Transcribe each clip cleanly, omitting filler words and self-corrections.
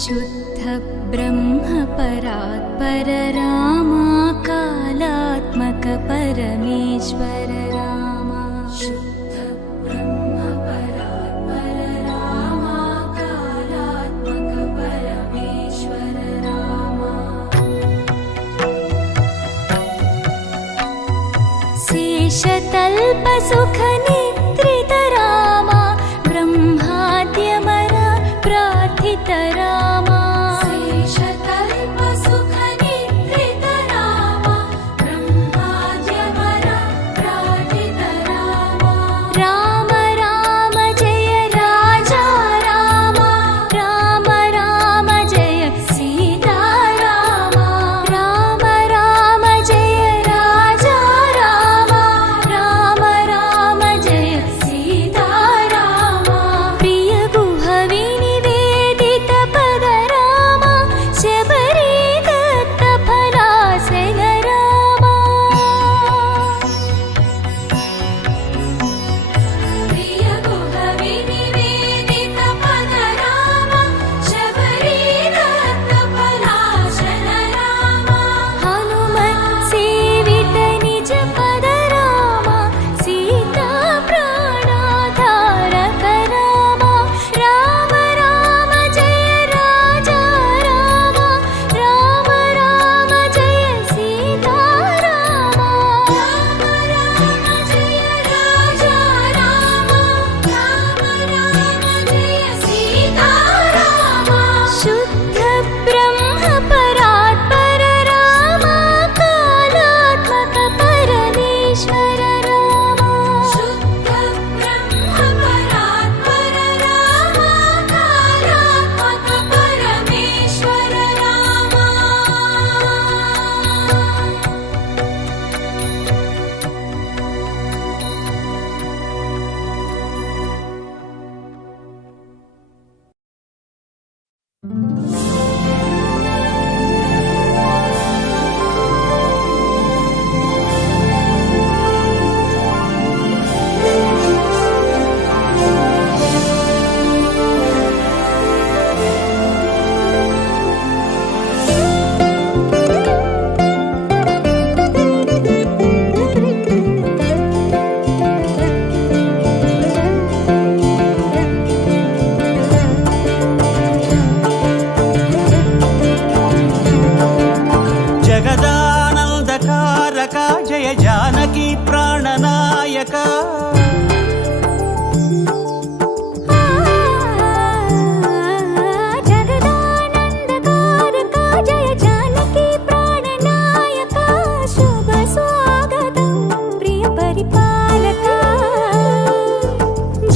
शुद्ध ब्रह्म परात्पर रामा कालात्मक परमेश्वर रामा शुद्ध ब्रह्म परात्पर रामा कालात्मक परमेश्वर रामा शेषतल्प सुख निद्रित रामा ब्रह्माद्यमर प्रार्थित रामा शेषतल्प सुख निद्रित रामा ब्रह्माद्यमर प्रार्थित रामा राम राम जय राजा रामा राम राम जय सीता रामा राम राम जय राजा रामा राम राम जय सीता रामा प्रिय गुह विनिवेदित पद रामा शबरी दत्त फलासन रामा प्रिय गुह विनिवेदित पद रामा शबरी दत्त फलासन रामा हनुमत् सेवित निज पद रामा सीता प्राणाधारक रामा राम राम जय राजा रामा राम राम जय सीता रामा राम राम जय राजा रामा राम राम जय सीता रामा शुद्ध ब्रह्म परात्पर रामा कालात्मक परमेश्वर रामा शुद्ध ब्रह्म परात्पर रामा कालात्मक परमेश्वर रामा జగదానందకారక జయ జానకి ప్రాణనాయక जगदानन्दकारक जय जानकी प्राणनायक शुभ स्वागतं प्रिय परिपालक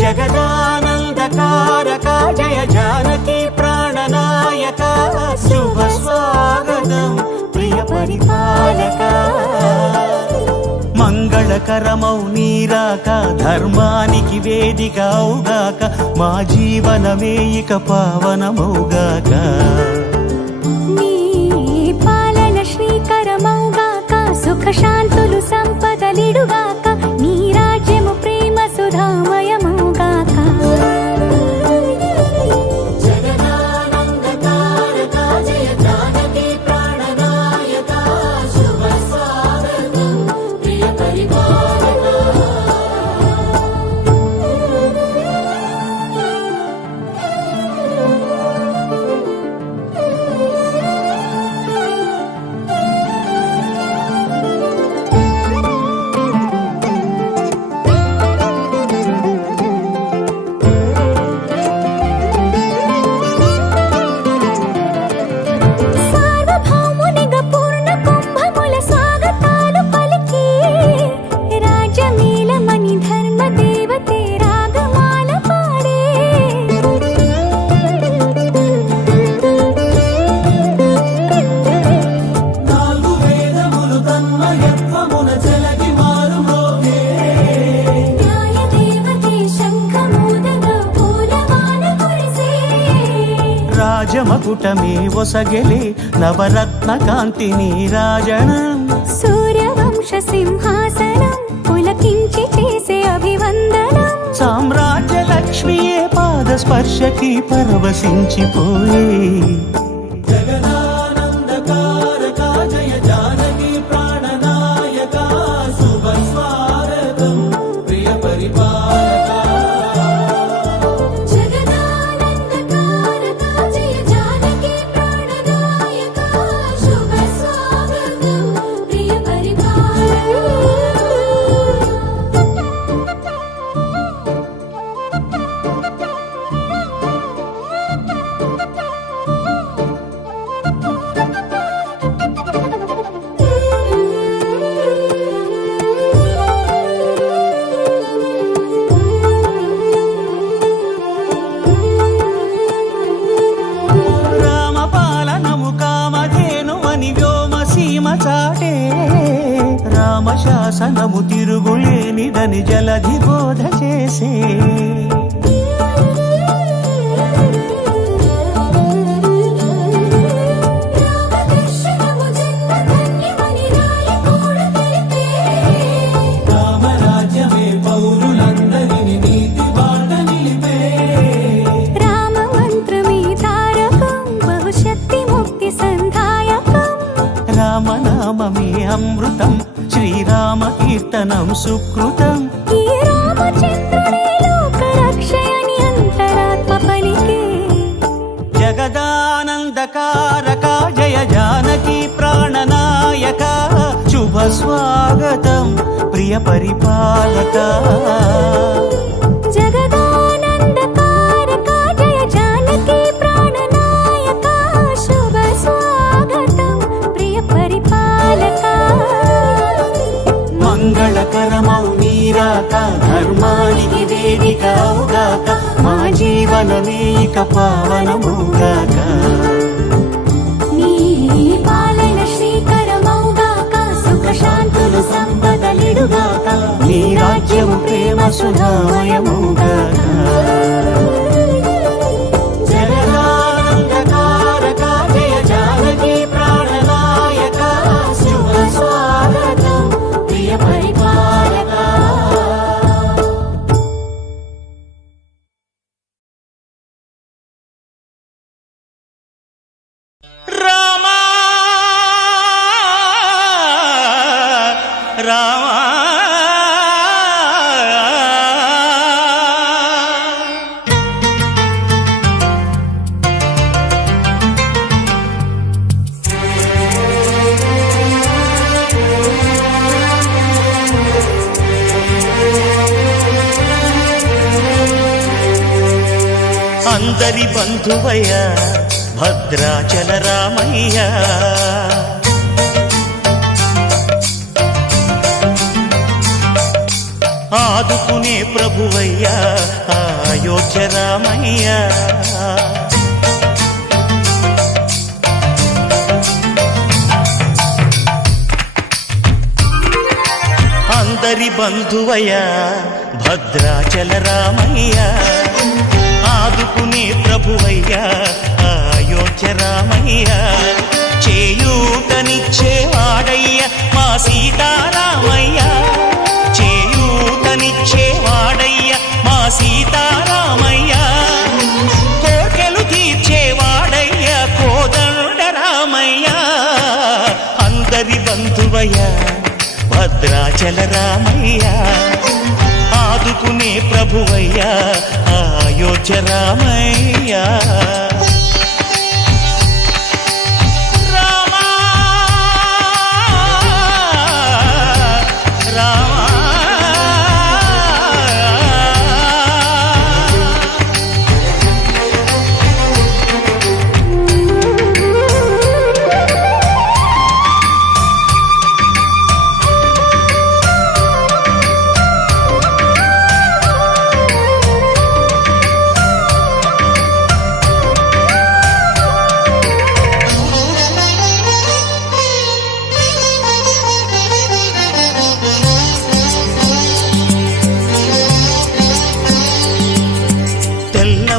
జగదానందకారక జయ జానకి ప్రాణనాయక శుభ స్వాగతం ప్రియ పరిపాలక మంగళకరమౌ నీరాక ధర్మానికి వేదిక అవుగాక మా జీవనమే ఇక పావనమౌగాక నీ పాలన శ్రీకరమౌగాక సుఖ శాంతులు సంపదలిడుగాక నీ రాజ్యము ప్రేమ సుధామయమౌగాక జగదానందకారక జయ జానకి ప్రాణనాయక శుభ స్వాగతం ప్రియ పరిపాలక సార్వభౌమునిగా పూర్ణ కుంభముల స్వాగతాలు పలికి రాజమేళమణి ధర్మ దేవతే రాగమాల పాడే నాలుగు వేదములు తన్మయత్వమున చెలగి మారుమోగే న్యాయ దేవతే శంఖమూదగా పూలవాన కురిసే రాజమకుటమే ఒసగెలే నవరత్న కాంతి నీరాజనం సూర్యవంశ సింహాసనం పులకించి చేసే అభివందనం సామ్రాజ్య లక్ష్మియే పా పాద స్పర్శకి పరవశించిపోయే జగదానందకారక జయ జానకి ప్రాణనాయక శుభ స్వాగతం ప్రియ పరిపాలక జగదానందకారక జయ జానకి ప్రాణనాయక శుభ స్వాగతం ప్రియ రామపాలనము కామధేనువని వ్యోమసీమ చాటే రామశాసనము తిరుగులేనిదని జలధి బోధ చేసే రామదర్శనము జన్మధన్యమని రాయకూడ తెలిపే రామరాజ్యమే పౌరులందరిని నీతి బాట నిలిపే రామమంత్రమే తారకం బహుశక్తి ముక్తి సంధాయకం రామనామమే అమృతం శ్రీరామ కీర్తనం సుకృతం ఈ రామచంద్రుడే లోకరక్షయని అంతరాత్మ పలికే జగదానందకారక జయ జానకి ప్రాణనాయక శుభ స్వాగతం ప్రియ పరిపాలక జగదానందకారక జయ జానకి ప్రాణనాయక శుభ స్వాగతం ప్రియ పరిపాలక మంగళకరమౌ నీరాక ధర్మానికి వేదిక అవుగాక మా జీవనమే ఇక పావనముగాక నీ పాలన శ్రీకరమౌగాక సుఖ శాంతులు సంపదలిడుగాక నీ రాజ్యము ప్రేమ సుధామయముగాక జగదానందకారక జయ జానకి ప్రాణనాయక శుభ స్వాగతం ప్రియ పరిపాలక రామా రామా అందరి బంధువయ్య భద్రాచల రామయ్య ఆదుకునే ప్రభువయ్య అయోధ్య రామయ్య అందరి బంధువయ్య భద్రాచల రామయ్య ఆదుకునే ప్రభువయ్య అయోధ్య రామయ్య చేయూతనిచ్చేవాడయ్య మా సీతారామయ్య చేయూతనిచ్చేవాడయ్య మా సీతారామయ్య కోకెలు తీర్చేవాడయ్య కోదండ రామయ్య అందరి బంధువయ్య భద్రాచల రామయ్య ఆదుకునే ప్రభువయ్య అయోధ్య రామయ్య రామా రామా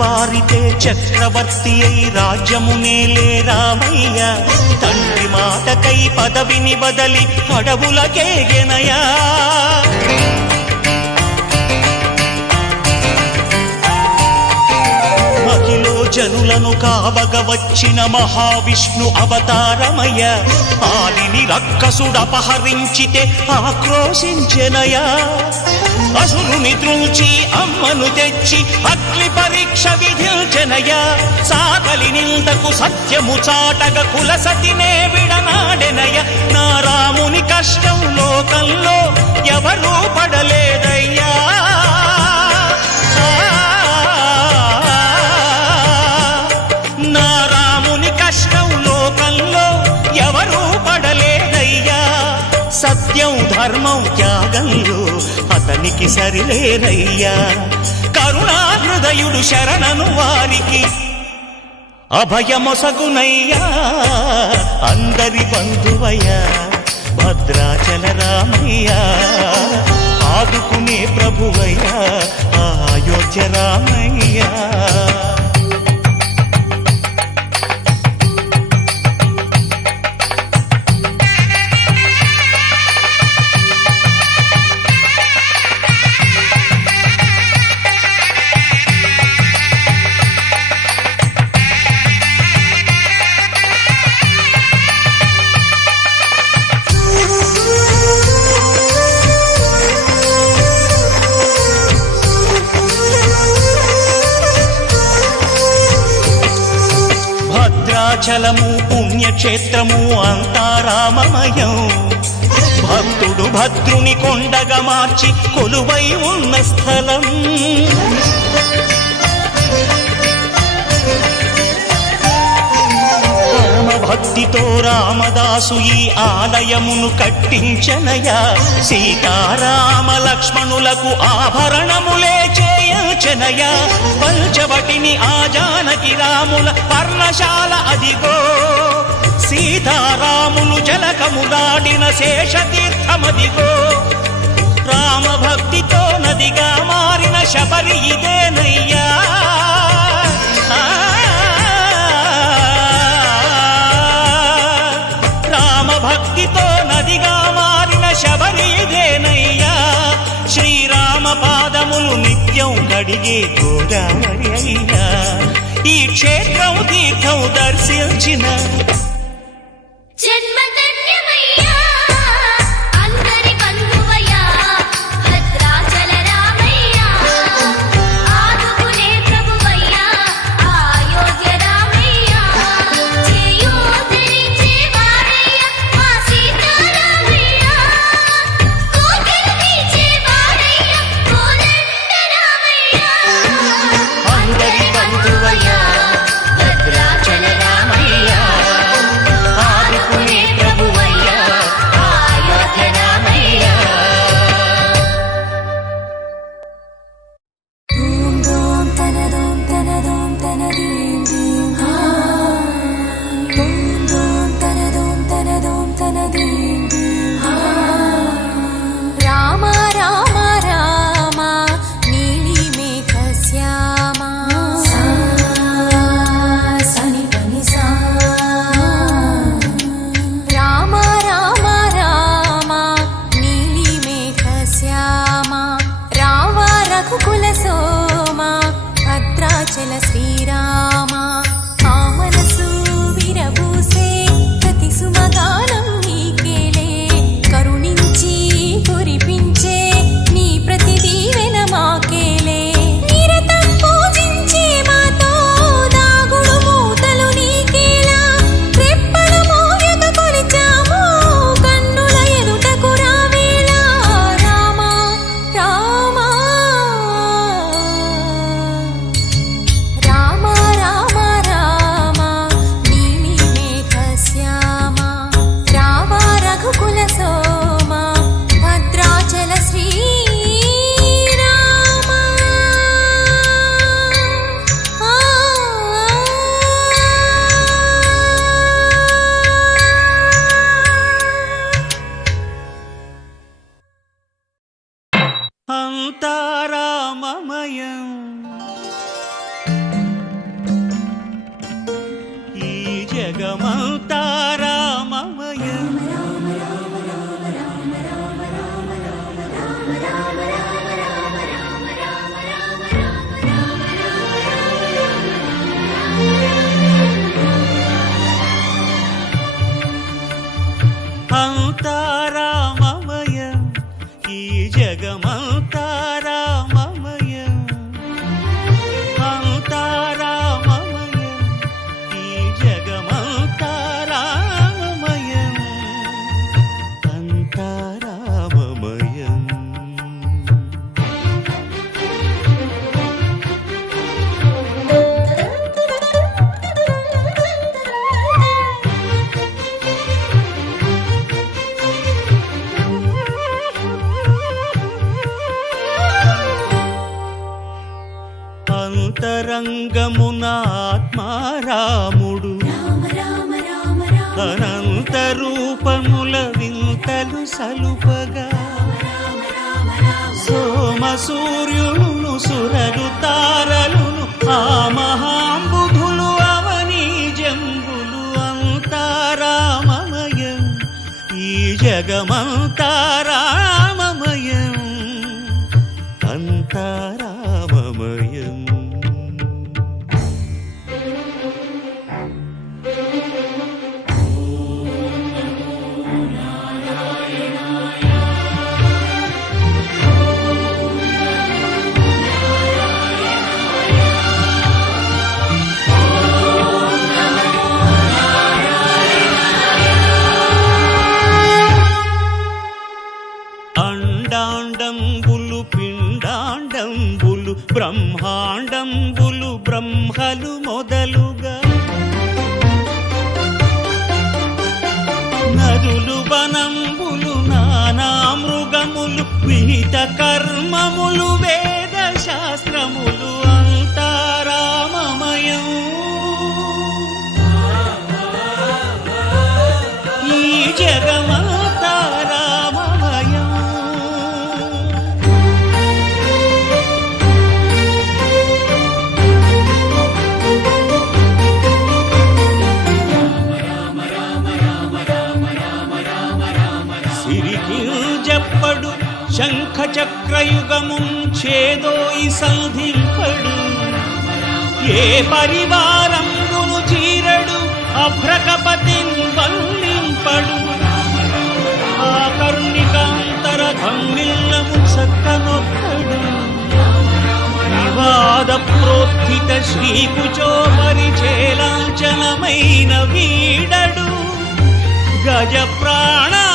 వారితే చక్రవర్తి అయి రాజ్యమునేలే రామయ్య తండ్రి మాటకై పదవిని బదలి అడవులకేగెనయా జనులను కావగ వచ్చిన మహావిష్ణు అవతారమయ. ఆలిని రక్కసుడపహరించితే ఆక్రోశించెనయా. అసురుని త్రుంచి అమ్మను తెచ్చి అగ్ని పరీక్ష విధించెనయా. సాగలి నిందకు సత్యము చాటగ కులసతినే విడనాడెనయ. నా రాముని కష్టం లోకంలో ఎవరూ పడలేదయ్యా. నా రాముని కష్టం లోకంలో ఎవరూ పడలేదయ్యా. సత్యం ధర్మం త్యాగంలో అతనికి సరిలేరయ్యా. కరుణాహృదయుడు శరణను వారికి అభయమొసగునయ్యా. అందరి బంధువయ్యా భద్రాచల రామయ్య. ఆదుకునే ప్రభువయ్యా అయోధ్య రామయ్య. భద్రాచలము పుణ్యక్షేత్రము అంతా రామమయం. భక్తుడు భద్రుని కొండగా మార్చి కొలువై ఉన్న స్థలం. భక్తితో రామదాసు ఈ ఆలయమును కట్టించనయా. సీతారామ లక్ష్మణులకు ఆభరణములే చేయించనయా. పంచవటిని ఆ జానకి రాముల పర్ణశాల అదిగో. సీతారాములు జలకములాడిన శేషతీర్థమదిగో. రామ భక్తితో నదిగా మారిన శబరి ఇదేనయ్యా. భక్తితో నదిగా మారిన శబరి ఇదేనయ్యా. శ్రీరామ పాదములు నిత్యం కడిగే గోదావరి అయ్యా. ఈ క్షేత్రం తీర్థం దర్శించిన జగమంతా రామమయం. రూపమున ఆత్మారాముడు రామ రామ రామ రామ అనంత రూపముల వింతలు సలుపగా సోమ సూర్యులను సురలు తారలును ఆ మహాంబుధులు అవనీ జంబులు అంతా రామమయం ఈ జగమంతా రామమయం అంతా రామమయం. అండాండంబులు పిండాండంబులు బ్రహ్మాండంబులు బ్రహ్మలు మొదలుగా నదులు వనంబులు నానా మృగములు విహిత కర్మములు వేద శాస్త్రములు అంతా రామమయం ఈ జగమంతా రామమయం. సిరికింజప్పడు శంఖ చక్రయుగముంచేదోయి సంధింపడు ఏ పరివారంబును చీరడు అభ్రకపతిన్ వల్లింపడు ఆ కర్ణికాంతర ధమ్మిల్లము చక్కనొక్కడు వివాద ప్రోత్థిత శ్రీకుచో పరిచేలాంచనమైన వీడడు గజ ప్రాణావనోత్సాహి